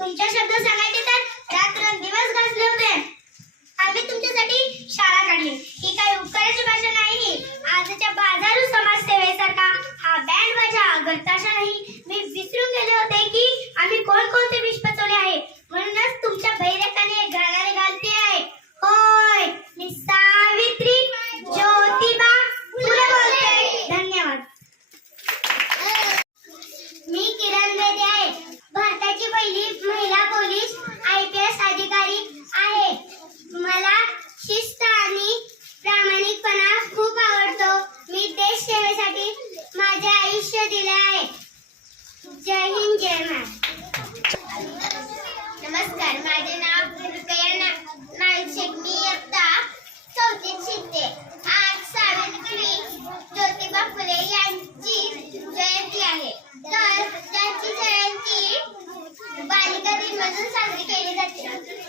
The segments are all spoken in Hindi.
तुमच्या शब्द सांगायचे तर रात्र दिवस गाजले होते आम्ही तुमच्यासाठी शाळा काढली. ही काही उपकाराची भाषा नाही आजच्या बाजारू समाजसेवेसारखा हा बँड माझ्या गणताशा माझे आयुष्य दिले आहे जय हिंद जय महाराज नमस्कार, माझे नाव रुकया नाईक मी आता चौथीत शिकते. आज सावित्री ज्योतिबा फुले यांची जयंती आहे. तर त्यांची जयंती बालिका दिनमधून साजरी केली जाते.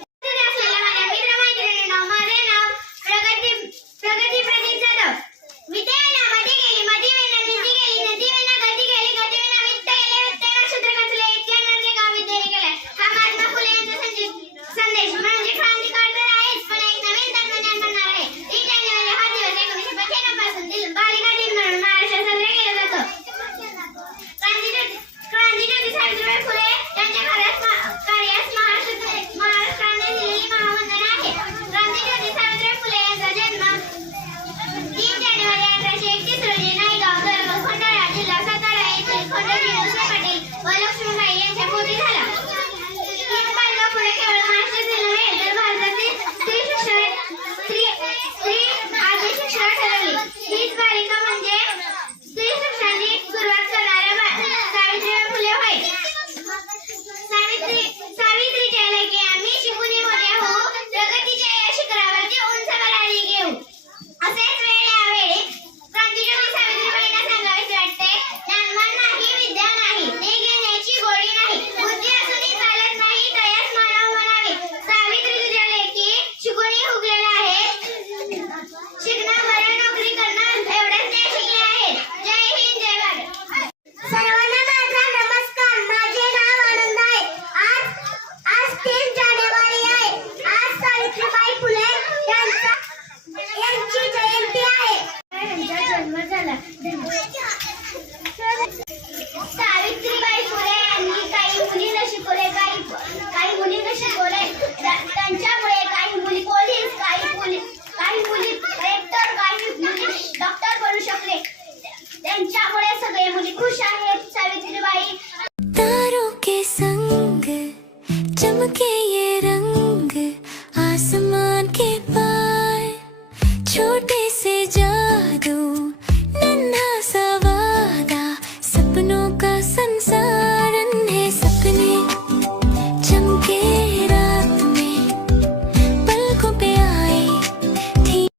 நமக்கு இறங்கு